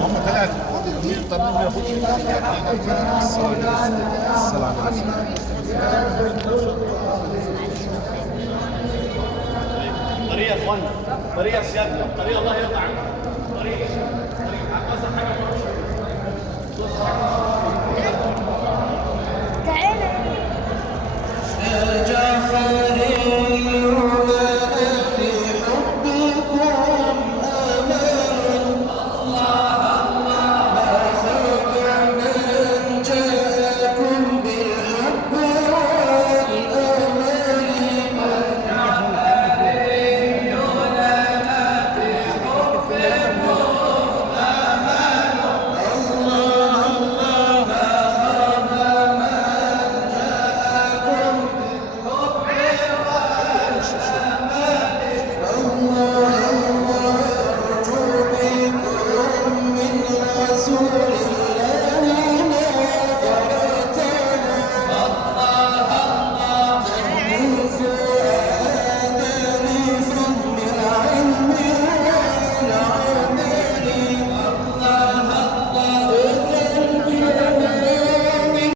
هم ثلاثة. طب مين ياخذ؟ السلام عليكم. طريقة يا اخوانا، طريقة سيادة، طريقة الله يرضى عنك، طريقة تعالى يا جعفر.